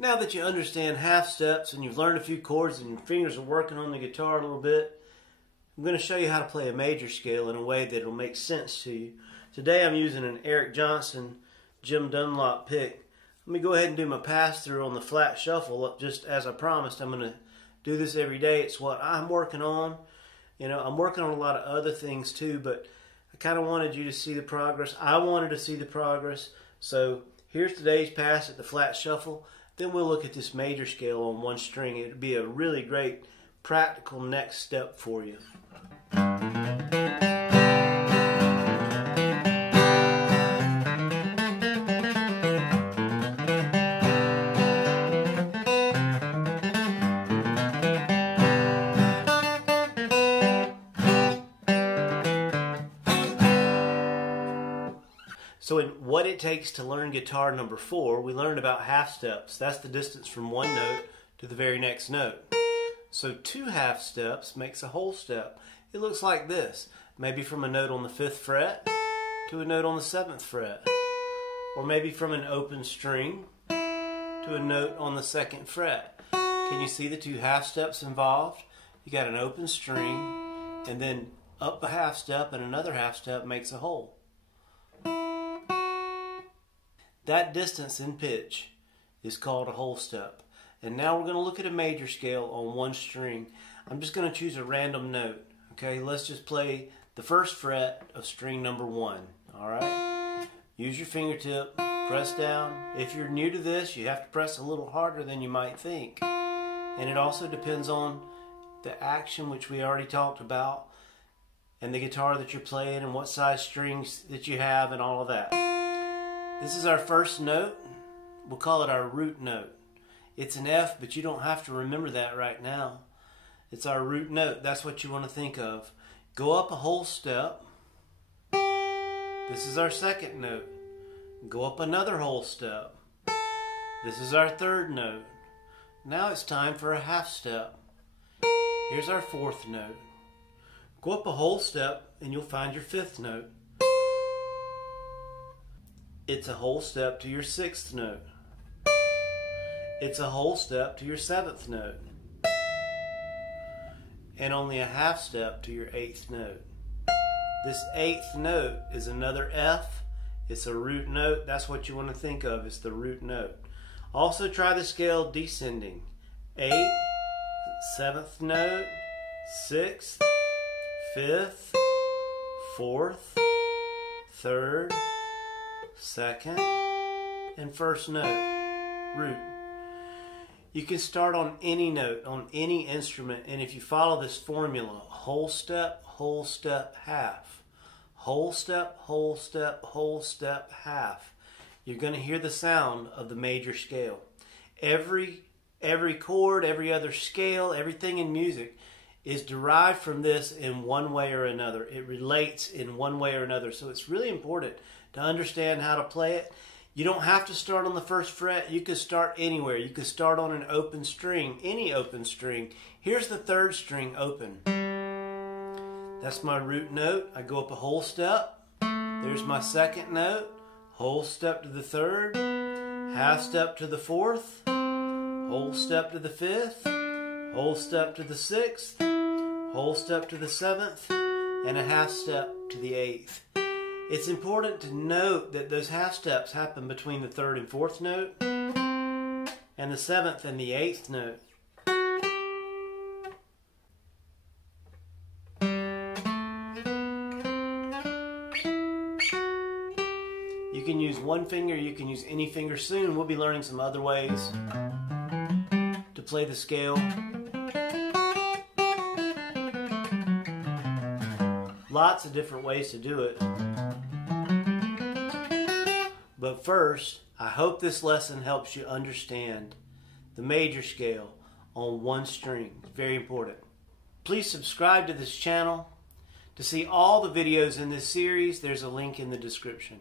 Now that you understand half steps and you've learned a few chords and your fingers are working on the guitar a little bit, I'm going to show you how to play a major scale in a way that will make sense to you. Today I'm using an Eric Johnson Jim Dunlop pick. Let me go ahead and do my pass through on the Flatt Shuffle. Just as I promised, I'm going to do this every day. It's what I'm working on. You know, I'm working on a lot of other things too, but I kind of wanted you to see the progress. I wanted to see the progress. So here's today's pass at the Flatt Shuffle. Then we'll look at this major scale on one string. It would be a really great practical next step for you. So in What It Takes to Learn Guitar number 4, we learned about half steps. That's the distance from one note to the very next note. So 2 half steps makes a whole step. It looks like this. Maybe from a note on the 5th fret to a note on the 7th fret. Or maybe from an open string to a note on the 2nd fret. Can you see the 2 half steps involved? You got an open string, and then up a half step and another half step makes a whole. That distance in pitch is called a whole step. And now we're going to look at a major scale on one string. I'm just going to choose a random note. Okay, let's just play the 1st fret of string number 1. Alright? Use your fingertip, press down. If you're new to this, you have to press a little harder than you might think. And it also depends on the action, which we already talked about, and the guitar that you're playing, and what size strings that you have, and all of that. This is our first note. We'll call it our root note. It's an F, but you don't have to remember that right now. It's our root note. That's what you want to think of. Go up a whole step. This is our 2nd note. Go up another whole step. This is our 3rd note. Now it's time for a half step. Here's our 4th note. Go up a whole step and you'll find your 5th note. It's a whole step to your 6th note. It's a whole step to your 7th note. And only a half step to your 8th note. This 8th note is another F. It's a root note. That's what you want to think of. It's the root note. Also try the scale descending. 8, 7th note, 6th, 5th, 4th, 3rd, 2nd, and 1st note, root. You can start on any note, on any instrument, and if you follow this formula, whole step, half. Whole step, whole step, whole step, half. You're going to hear the sound of the major scale. Every chord, every other scale, everything in music is derived from this in one way or another. It relates in one way or another. So it's really important to understand how to play it. You don't have to start on the 1st fret. You could start anywhere. You could start on an open string, any open string. Here's the 3rd string open. That's my root note. I go up a whole step. There's my 2nd note. Whole step to the 3rd. Half step to the 4th. Whole step to the 5th. Whole step to the 6th. Whole step to the 7th. And a half step to the 8th. It's important to note that those half steps happen between the 3rd and 4th note and the 7th and the 8th note. You can use one finger, you can use any finger. Soon we'll be learning some other ways to play the scale. Lots of different ways to do it. But first, I hope this lesson helps you understand the major scale on one string. It's very important. Please subscribe to this channel. To see all the videos in this series, there's a link in the description.